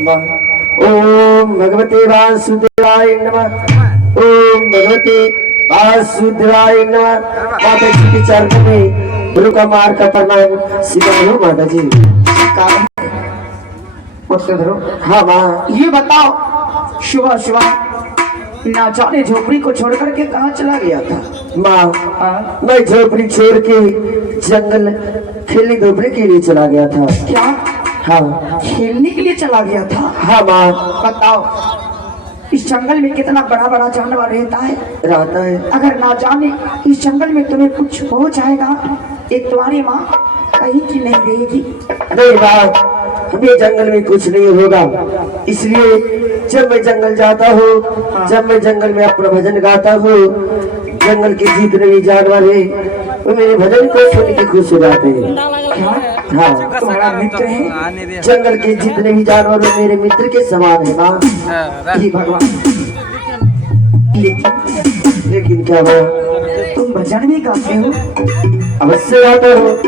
ओम भगवते वासुदेवाय नमः। ओम भगवते वासुदेवाय नमः। माता जी के चरण में गुरु का मार का प्रणाम सिखाओ माता जी। हाँ माँ, ये बताओ शिवा शिवा ना जाने झोपड़ी को छोड़ करके कहाँ चला गया था? माँ मैं झोपड़ी छोड़ के जंगल खेलने धूपने के लिए चला गया था। क्या? हाँ खेलने के लिए चला गया था? हाँ माँ। बताओ इस जंगल में कितना बड़ा बड़ा जानवर रहता है। रहता है। अगर ना जाने इस जंगल में तुम्हें कुछ हो जाएगा, एक तुम्हारी माँ कहीं की नहीं रहेगी। नहीं माँ, हमें जंगल में कुछ नहीं होगा। इसलिए जब मैं जंगल जाता हूँ, जब मैं जंगल में अपना भजन गाता हूँ, जंगल के जितने भी जानवर है वो मेरे भजन को सुन के खुश हो जाते हैं। हाँ तुम्हारा मित्र है? जंगल के जितने भी जानवर है मेरे मित्र के समान है माँ। हे भगवान, लेकिन क्या हुआ? तुम भजन भी गाते हो? अवश्य गाता हूँ।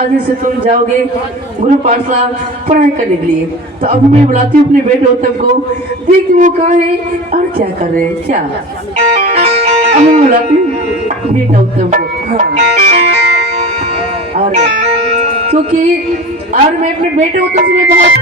आगे से तुम जाओगे गुरु पाठशाला पढ़ाई करने के लिए, तो अब मैं बुलाती हूँ अपने बेटे उत्तम को। देख वो कहाँ है और क्या कर रहे हैं। क्या अब मैं बुलाती हूँ बेटा उत्तम को। हाँ और क्योंकि और मैं अपने बेटे उत्तम से मैं बहुत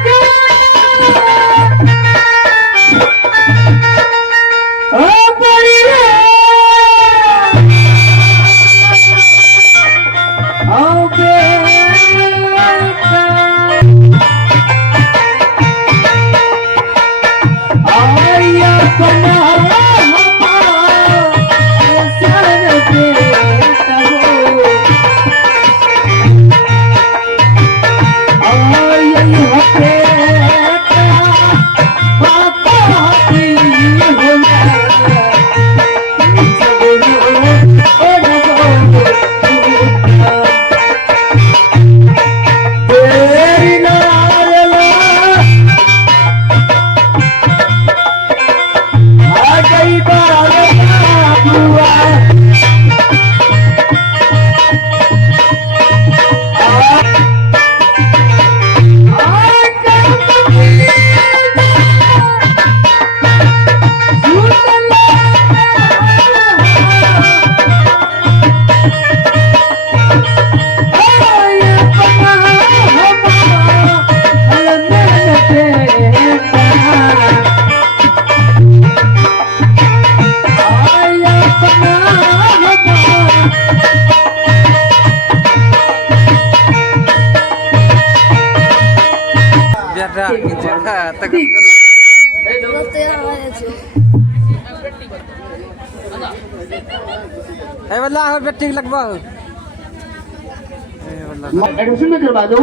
एडमिशन में करवा दो,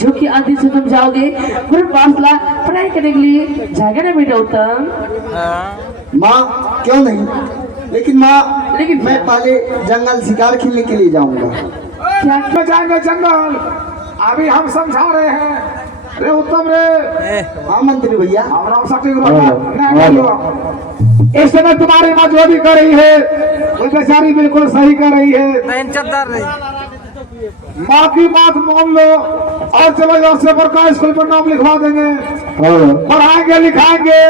जो कि आदि से तुम जाओगे फिर पाठशाला पढ़ाई करने के लिए जाएगा ना बेटा उत्तम। माँ क्यों नहीं, लेकिन माँ लेकिन मैं पहले जंगल शिकार खेलने के लिए जाऊंगा। क्या में जाएंगे जंगल, अभी हम समझा रहे हैं रे उत्तम रे। हाँ मंत्री भैया, हम शक्ति इस समय तुम्हारी माँ जो भी कर रही है वो बेचारी बिल्कुल सही कर रही है। माँ की बात मान लो और चलो जाओ से सरकारी स्कूल पर नाम लिखवा देंगे, पढ़ाएंगे लिखाएंगे,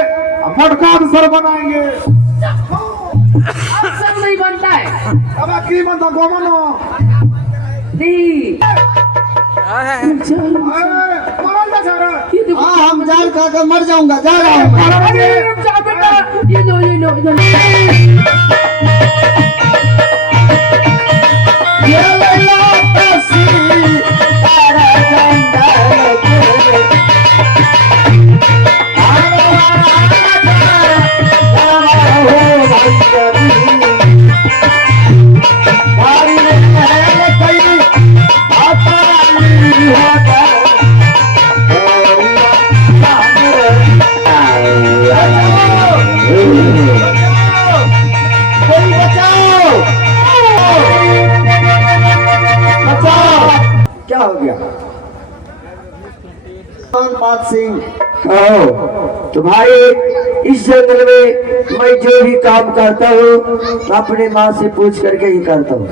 मटका सर बनाएंगे। सब नहीं बनता है। अब की बनता गोमनो नहीं ये देखो, हाँ हम जान खाकर मर जाऊंगा, जा रहा हूँ मैं। अरे जा बेटा, ये लो ये लैला तसी तारा जंगल के आवा हो भाई है कई आता नहीं होता कोई बचाओ, क्या हो गया? पात सिंह कहो तो भाई, इस जंगल में मैं जो भी काम करता हूँ अपने माँ से पूछ करके ही करता हूँ।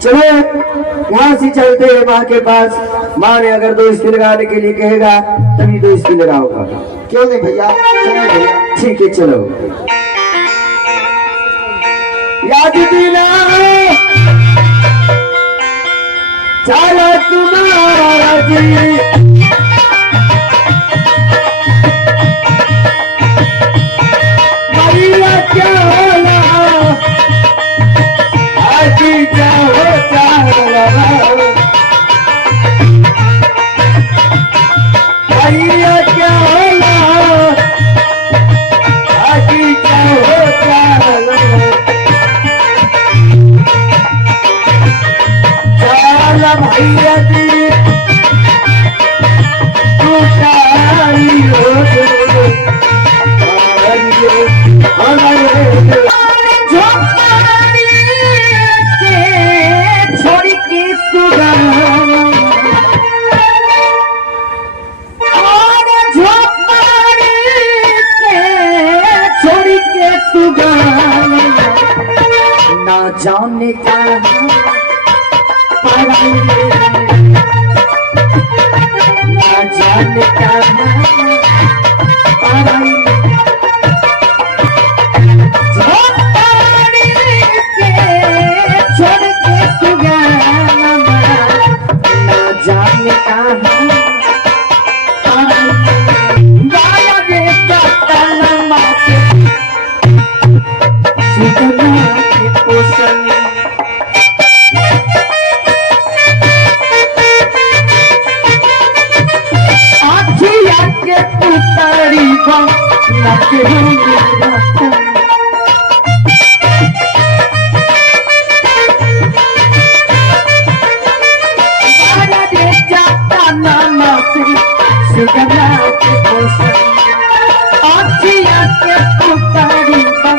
चलो यहाँ से चलते हैं माँ के पास। माँ ने अगर दोस्ती लगाने के लिए कहेगा तभी दोस्ती लगाऊंगा। क्यों नहीं भैया, चलिए भैया। ठीक है चलो। याद दिला चलो तुम्हारा जी, भैया क्या होला आज क्या होता भैया क्या होला आज क्या होता चल भैया जी तू तारी हो छोड़ के ना जाने का ना जाने का छोड़ के सुगाना ना जाने का गाया रे सतना के सुगना के पोषण आखिया के पुतरी बन नके होंगे सुगना के पोषण आखिया के पुतरी बन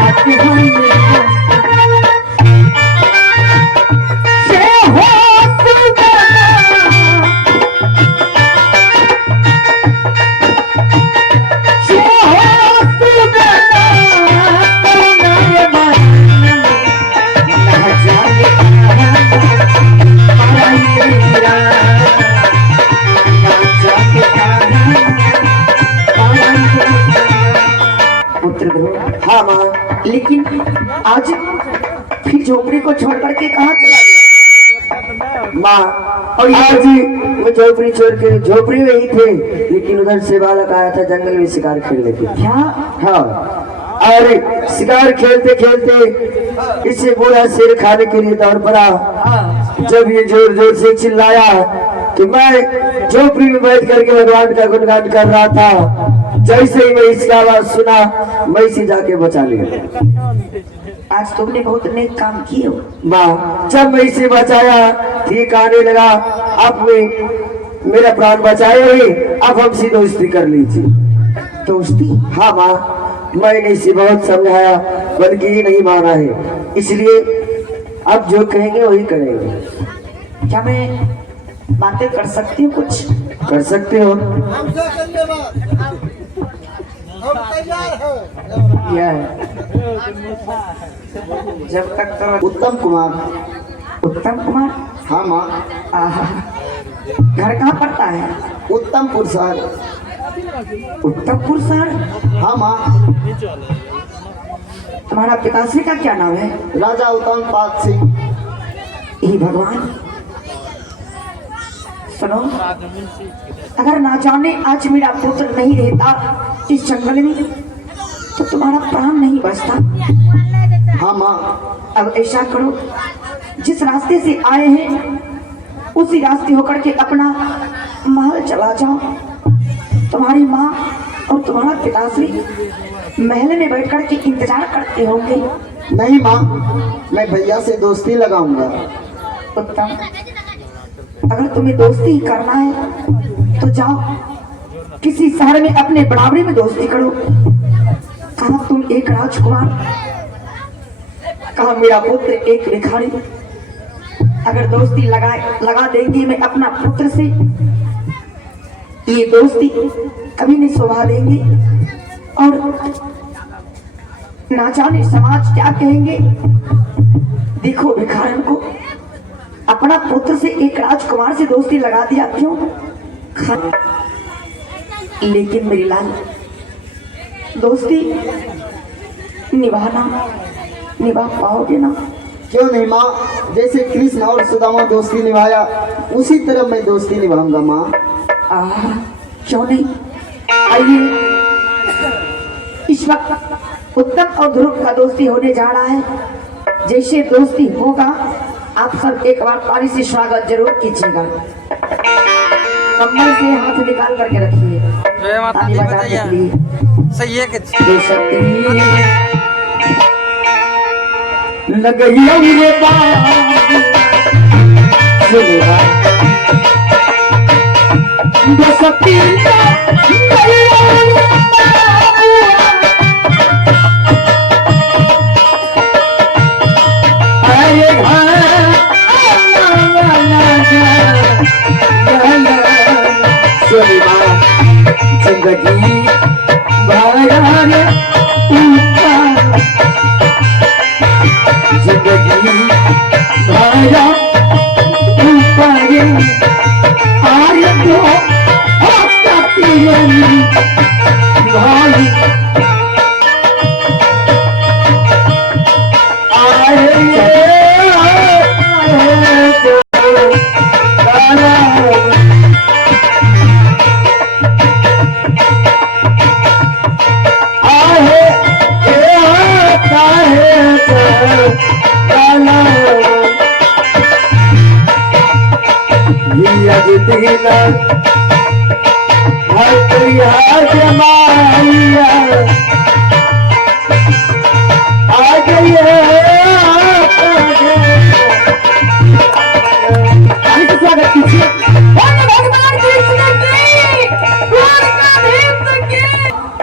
नके होंगे से हो सुगना से हो सुगना कोना रे मन ना जाने आई तेरा हाँ माँ, लेकिन आज फिर झोपड़ी को छोड़ करके कहाँ चला गया? माँ और आज वो झोपड़ी छोड़ के झोपड़ी में ही थे, लेकिन उधर से बालक आया था जंगल में शिकार खेलने के लिए। क्या? हाँ, और शिकार खेलते खेलते इसे बूढ़ा शेर खाने के लिए दौड़ पड़ा। जब ये जोर जोर से चिल्लाया कि मैं झोपड़ी में बैठ करके भगवान का गुणगान कर रहा था, जैसे ही मैं इसका आवाज सुना मैं इसे जाके बचा लिया। आज तुमने बहुत नेक काम किए हो। माँ जब मैं इसे बचाया ठीक आने लगा, अब मैं मेरा प्राण बचाए ही, अब हमसे दोस्ती कर लीजिए। दोस्ती? हाँ माँ, मैंने इसे बहुत समझाया बल्कि ये नहीं माना है, इसलिए अब जो कहेंगे वही करेंगे। क्या मैं बातें कर सकती हूँ? कुछ कर सकते हो। जब तक तो उत्तम कुमार। उत्तम कुमार? हाँ माँ। आहा, घर कहाँ पड़ता है? उत्तमपुर शहर। उत्तमपुर शहर? हाँ माँ। तुम्हारा पिताश्री का क्या नाम है? राजा उत्तमपाद सिंह। हे भगवान, सुनो, अगर ना जाने आज मेरा पुत्र नहीं रहता इस जंगल में तो तुम्हारा प्राण नहीं बचता। हाँ माँ। अब ऐसा करो, जिस रास्ते से आए हैं उसी रास्ते होकर के अपना महल चला जाओ। तुम्हारी माँ और तुम्हारा पिताश्री महल में बैठ कर के इंतजार करते होंगे। नहीं माँ, मैं भैया से दोस्ती लगाऊंगा। उत्तम, अगर तुम्हें दोस्ती ही करना है तो जाओ किसी शहर में अपने बराबरी में दोस्ती करो। कहा तुम एक राजकुमार, कहा मेरा पुत्र एक भिखारी। अगर दोस्ती लगा देंगे मैं अपना पुत्र से, ये दोस्ती कभी नहीं शोभा देंगे और ना जाने समाज क्या कहेंगे। देखो भिखारन को अपना पुत्र से एक राजकुमार से दोस्ती लगा दिया, क्यों? लेकिन मेरी लाल, दोस्ती निभा पाओगे ना? क्यों नहीं माँ, जैसे कृष्ण और सुदामा दोस्ती निभाया उसी तरह मैं दोस्ती निभाऊंगा माँ। क्यों नहीं? आइए, इस वक्त उत्तम और ध्रुव का दोस्ती होने जा रहा है। जैसे दोस्ती होगा आप सब एक बार ताली से स्वागत जरूर कीजिएगा। कम्बल से हाथ निकाल करके रखिए, ताली बजाने के लिए। सही है कि लग रे जिंदगी जिंदगी भाया ऊपर आए तो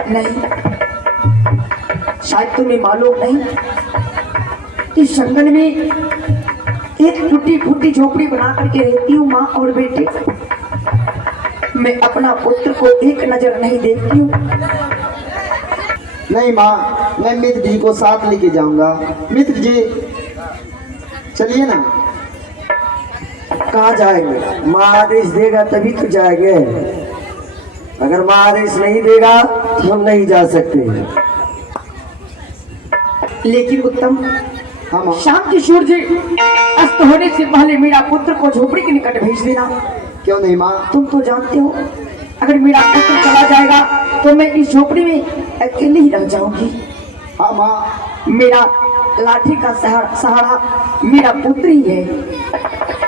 नहीं, शायद तुम्हें मालूम नहीं, इस जंगल में एक टूटी फूटी झोपड़ी बना करके रहती हूँ माँ और बेटे। मैं अपना पुत्र को एक नजर नहीं देखती हूँ। नहीं माँ, मैं मित्र जी को साथ लेके जाऊंगा। मित्र जी चलिए ना। कहाँ जाएंगे? माँ आदेश देगा तभी तो जाएंगे, अगर माँ आदेश नहीं देगा तो हम नहीं जा सकते। लेकिन उत्तम, हाँ माँ। शाम की सूरज अस्त होने से पहले मेरा पुत्र को झोपड़ी के निकट भेज देना। क्यों नहीं माँ? तुम तो जानते हो अगर मेरा पुत्र चला जाएगा तो मैं इस झोपड़ी में अकेली ही रह जाऊंगी। हाँ माँ। मेरा लाठी का सहारा मेरा पुत्र ही है,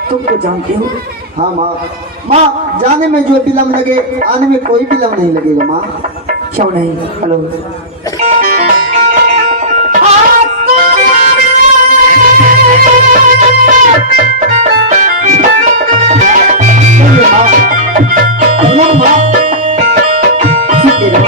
तुम तो जानते हो। हाँ माँ। माँ जाने में जो विलम्ब लगे आने में कोई विलम्ब नहीं लगेगा माँ। क्यों नहीं? हेलो चलो माँ सुन ले लो।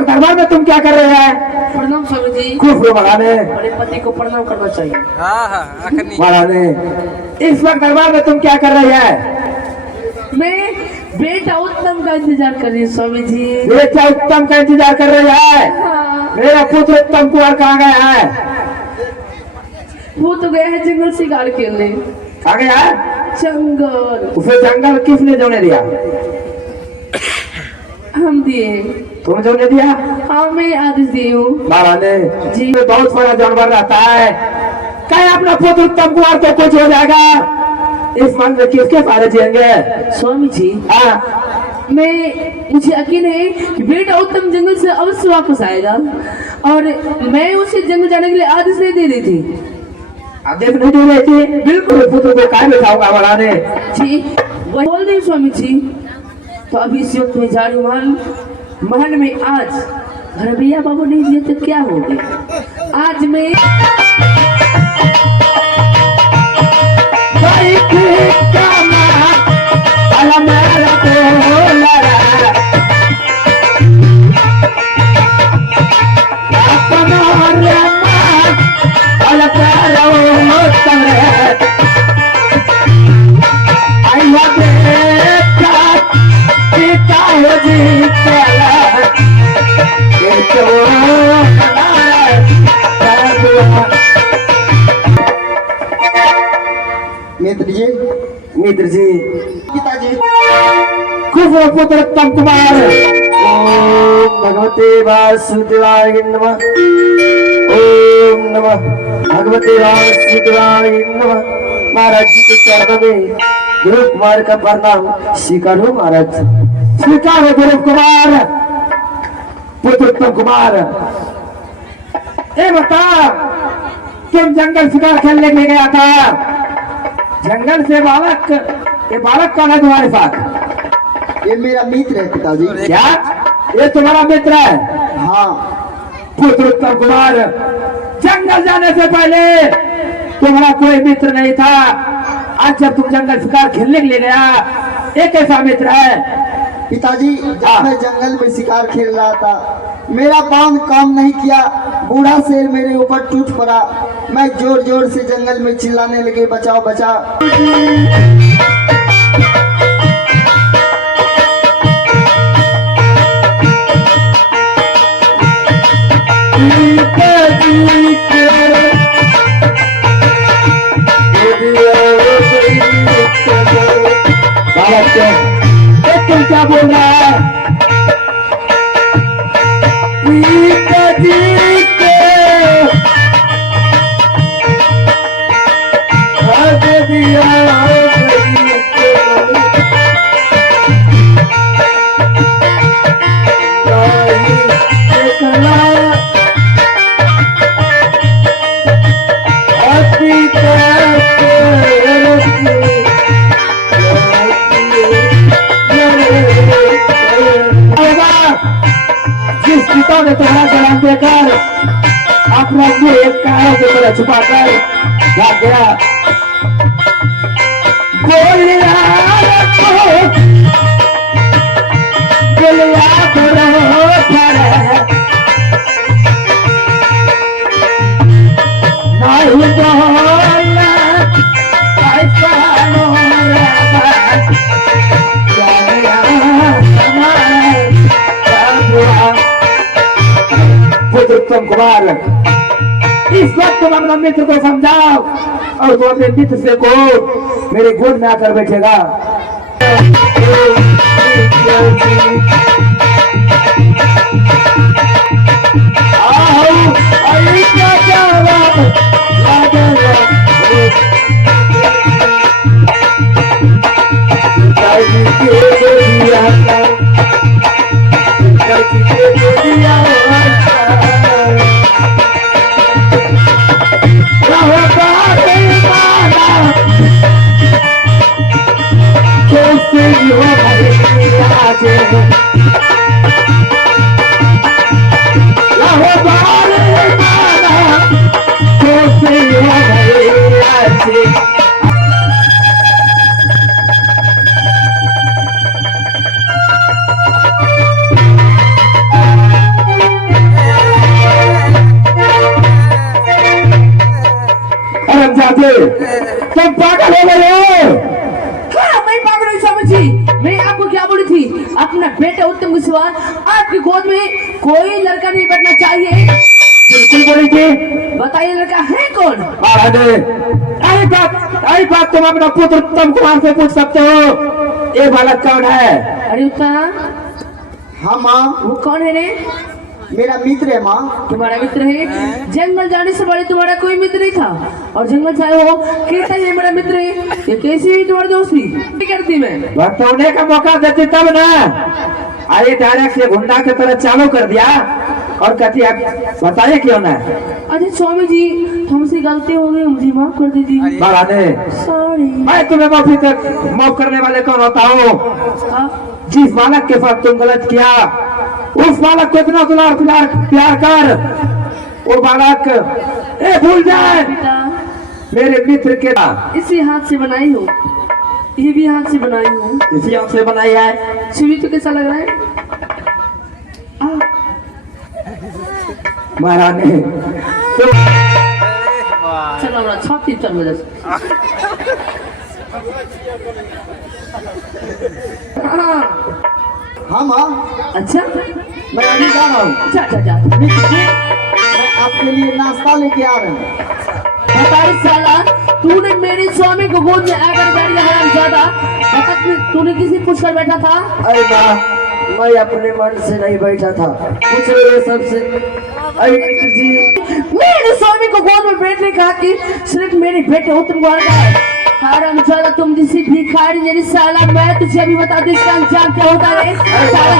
दरबार में तुम क्या कर रहे हैं? प्रणाम स्वामी जी। खूब महाराने, बड़े पति को प्रणाम करना चाहिए। महाराने इस वक्त दरबार में तुम क्या कर रहे हैं? मैं बेटा उत्तम का इंतजार कर रही हूँ स्वामी जी। बेटा उत्तम का इंतजार कर रहे हैं? हाँ। मेरा पुत्र उत्तम कुमार कहाँ गया है? वो तो गया है जंगल शिकार खेलने। कहाँ गया है? जंगल। उसे जंगल किसने जाने दिया? हम दिए। तुमने जाने दिया? हाँ मैं आदेश दी हूँ महाराने जी। बहुत बड़ा जानवर रहता है, क्या अपना पुत्र उत्तम कुमार को कुछ हो जाएगा? इस मन में किसके पारे जिएंगे? स्वामी जी हाँ, मुझे यकीन है कि बेटा उत्तम जंगल से अवश्य वापस आएगा और मैं उसे जंगल जाने के लिए आदेश नहीं दे रही थी। आदेश नहीं दे रही थी? बिल्कुल पुत्र को काय बैठाऊंगा महाराने जी। वही बोल रही स्वामी जी। तो अभी इस वक्त में जा रही हूँ महल में। आज घर भैया बाबू नहीं दिए तो क्या हो गया? आज मैं मित्र जी पिताजी खूब पुत्र उत्तम कुमार। ओम भगवते वासुदेवाय नमः। ओम नमः भगवते वासुदेवाय नमः। महाराज जी के चरणों में गुरु कुमार का प्रणाम स्वीकार हो महाराज। स्वीकार है गुरु कुमार, पुत्र उत्तम कुमार। ए बता, तुम जंगल शिकार खेलने के लिए गया था, जंगल से बालक, ये बालक कौन है तुम्हारे साथ? ये मेरा मित्र है पिताजी। क्या? ये तुम्हारा मित्र है? हाँ। पुत्रोत्तम कुमार, जंगल जाने से पहले तुम्हारा कोई मित्र नहीं था। आज जब तुम जंगल शिकार खेलने के लिए गया, एक ऐसा मित्र है। पिताजी, जब मैं जंगल में शिकार खेल रहा था, मेरा बांध काम नहीं किया, बूढ़ा शेर मेरे ऊपर टूट पड़ा। मैं जोर जोर से जंगल में चिल्लाने लगे, बचाओ बचाओ। तुम क्या बोल रहा है? जिस पिता ने तुम्हारा जन्म देकर अपना मुंह एक कारों के तरह छुपाकर भाग गया, बोलिया पुत्रोत्तम कुमार, इस वक्त तुम अपना मित्र को समझाओ और तुम अपने मित्र से को मेरे गोद में आकर बैठेगा। तुम पागल हो गए हो? हाँ, मैं पागल नहीं समझी। मैं आपको क्या बोली थी, अपना बेटा उत्तम कुशवाहा आपकी गोद में कोई लड़का नहीं बैठना चाहिए। बिल्कुल बोली थी। बताइए लड़का है कौन? आई बात तुम अपना पुत्र उत्तम कुमार से पूछ सकते हो। ये बालक कौन है? अरे उत्तम, हाँ माँ, वो कौन है रे? मेरा मित्र है माँ। तुम्हारा मित्र है? जंगल जाने से पहले तुम्हारा कोई मित्र नहीं था और जंगल से आए हो कहता है मेरा मित्र है। ये कैसी हुई तुम्हारी दोस्ती? क्या करती मैं? बतौने का मौका देती तब ना। आइए डायरेक्ट से गुंडा की तरह चालू कर दिया और कहती आप बताइए क्यों ना? अरे स्वामी जी, हमसे गलती हो गई, मुझे माफ कर दीजिए। महारानी, सॉरी। मैं तुम्हें माफ करने वाले कौन होता हूँ? जिस बालक के साथ तुम गलत किया, उस बालक को इतना दुलार प्यार कर, वो बालक भूल जाए मेरे मित्र के। इसी हाथ से बनाई हो, ये भी हाथ से बनाई हो। इसी हाथ से बनाई है। शिवी तो कैसा लग रहा है? महारानी तो चलो ना, छाती चल वजह से। हाँ माँ, अच्छा, मैं अभी जा रहा हूँ। जा। मित्र जी, मैं आपके लिए नाश्ता लेके आ रहा हूँ। बताइए साला, तूने मेरे स्वामी को गोद में आकर बैठ गया हरामजादा। बता, तूने किसी पूछ कर बैठा था? अरे माँ, मैं अपने मन से नहीं बैठा था, कुछ ये सबसे। अरे मित्र जी, मेरे स्वामी को गोद में बैठने कहा कि सिर्फ मेरे बेटे उत्तम कुमार का है। हरामजादा, तुम जिसी भिखारी जैसी साला, मैं तुझे अभी बता दूं इसका अंजाम क्या होता है। साला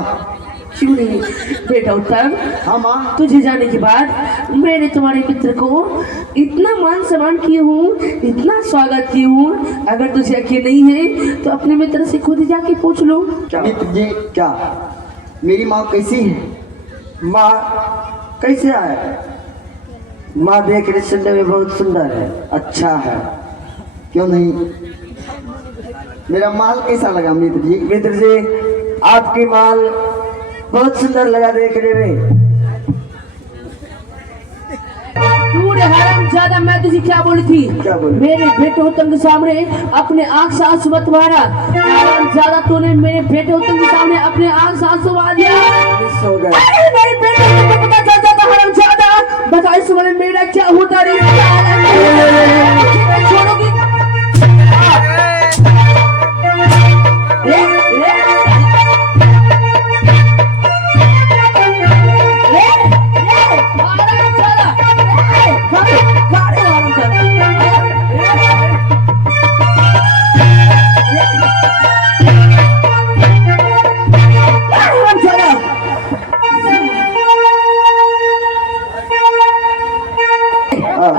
माँ। क्यों नहीं बेटा उत्तम, हाँ माँ। तुझे जाने के बाद मैंने तुम्हारे मित्र को इतना मान सम्मान किया हूँ, इतना स्वागत किया हूँ। अगर तुझे यकीन नहीं है तो अपने मित्र से खुद ही जाके पूछ लो। मित्र जी, क्या मेरी माँ कैसी है? माँ कैसे है? माँ देखने सुनने में बहुत सुंदर है, अच्छा है। क्यों नहीं? मेरा माल कैसा लगा मित्र जी? मित्र जी, आपकी माल बहुत सुंदर लगा देखने में। तू रे हरामजादा, मैं तुझे क्या बोली थी? क्या बोली? मेरे बेटे उत्तम के सामने अपने आंख से आंसू मत मारा। हरामजादा, तूने मेरे बेटे उत्तम के सामने अपने आंख से आंसू मार दिया। मिस हो गए। अरे मेरे बेटे को पता चल जाता हरामजादा। बता इस समय मेरा क्या होता रे? छोड़ोगी?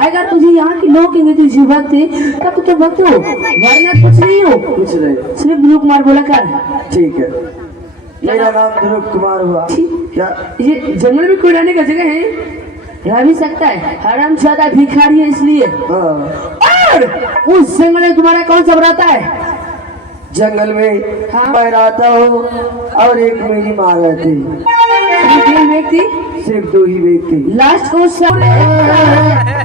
अगर तुझे यहाँ के लोग कहेंगे तुझे भक्त है, तब तो भक्त हो, वरना कुछ नहीं हो। कुछ नहीं। सिर्फ ध्रुव कुमार बोला कर। ठीक है, मेरा नाम ध्रुव कुमार हुआ। क्या ये जंगल में कोई रहने का जगह है? रह भी सकता है, हरामजादा भिखारी है इसलिए। हाँ, और उस जंगल में तुम्हारा कौन सा रहता है? जंगल में हाँ। मैं रहता हूँ और एक मेरी माँ रहती है। सिर्फ एक व्यक्ति? सिर्फ दो ही व्यक्ति। लास्ट को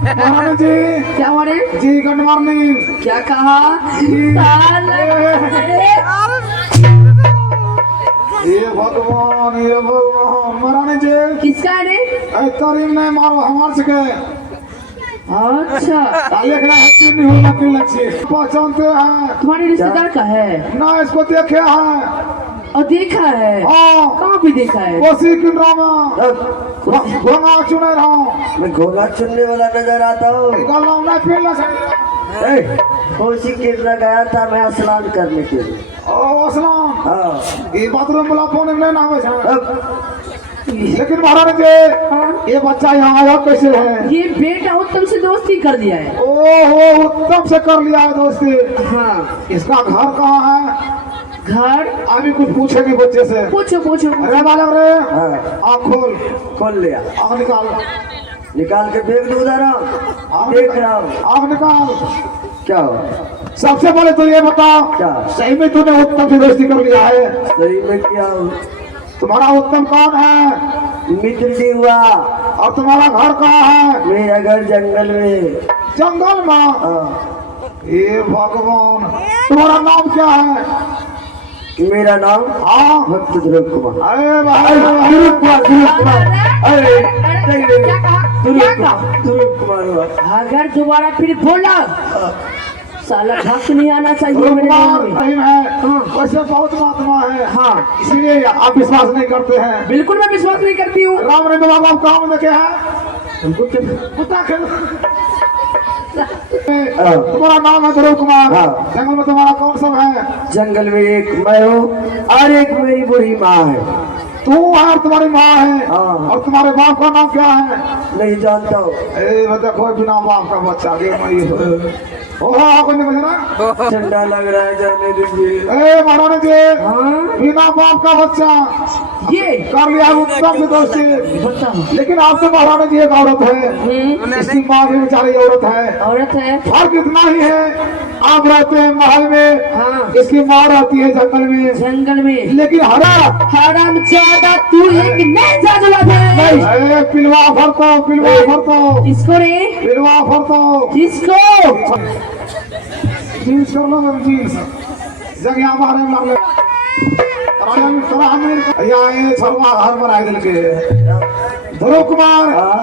महारानी जी, क्या हो रहे? जी गुड मॉर्निंग। क्या कहा? साला। ये भगवान, ये भगवान। महारानी जी, किसका है रे? करीम ने मारो हमार सके। अच्छा, लेकिन नहीं होना कि लक्ष्य पहचानते हैं तुम्हारे रिश्तेदार का है ना, इसको देखे हैं। और देखा है? हाँ, कहाँ भी देखा है? कोसी किंद्रा में अब घोंगा चुने रहा। मैं घोंघा चुनने वाला नजर आता हूँ। गला में फिर ना सही। कोसी कितना गया था मैं स्नान करने के लिए। ओ स्नान। हाँ, ये बाथरूम वाला फोन में ना आवे छे। अब लेकिन महारानी जी, ये बच्चा यहाँ आया कैसे है? ये बेटा उत्तम से दोस्ती कर दिया है। ओहो, उत्तम से कर लिया है दोस्ती। हाँ, इसका घर कहाँ है? घर अभी कुछ पूछेगी बच्चे से। पूछो पूछो। अरे मालूम रे, हाँ, आँख खोल, खोल लिया। आँख निकाल, निकाल के देख दो उधर। देख रहा हूँ। आँख निकाल। क्या हो? सबसे पहले तो ये बताओ, क्या? सही में तूने उत्तम से दोस्ती कर लिया है? सही में क्या हो? तुम्हारा उत्तम कौन है? मित्र जी हुआ। और तुम्हारा घर कहाँ है? मेरा घर जंगल में। जंगल में। हाँ, ये भगवान, तुम्हारा नाम क्या है? मेरा नाम हाँ, भक्त ध्रुव कुमार। अरे भाई, ध्रुव कुमार, ध्रुव कुमार। अरे नहीं, क्या कहा? ध्रुव क्या कुमार, कहा? ध्रुव कुमार हुआ। अगर दोबारा फिर बोला, साला भक्त नहीं आना चाहिए मेरे कुमार नाम में। सही है। वैसे बहुत महात्मा है। हाँ, इसलिए आप विश्वास नहीं करते हैं। बिल्कुल मैं विश्वास नहीं करती हूँ। राम ने तुम्हारा काम देखे है? तुमको क्या? कुत्ता खेल। तुम्हारा नाम है ध्रुव कुमार। हाँ। जंगल में तुम्हारा कौन सब है? जंगल में एक मैं हूँ और एक मेरी बुरी माँ है। तू है और तुम्हारी माँ है। हाँ। और तुम्हारे बाप का नाम क्या है? नहीं जानता हूँ। देखो, बिना बाप का बच्चा ओहो, कोई नहीं बजा। ठंडा लग रहा है, जाने दीजिए। महारानी जी, हाँ, बिना बाप का बच्चा ये कर लिया उत्तम से दोस्ती। बताओ। लेकिन आप तो महारानी जी एक औरत है, इसकी माँ भी बेचारी औरत है। औरत है। फर्क इतना ही है, आप रहते हैं महल में, हाँ, इसकी माँ रहती है जंगल में। जंगल में। लेकिन हरामजादा, तू एक नए जादूगर है। पिलवा भरतो, पिलवा भरतो, किसको रे? पिलवा भरतो। किसको? जींस कर लो, जींस जगह बाहर में मार ले। राजा में थोड़ा हमें या ये सर्वा हर बनाए दिल के ध्रुव कुमार। हाँ,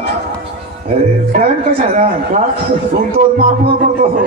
फैन कैसा है? हाँ, तुम तो मारपुर पर तो हो।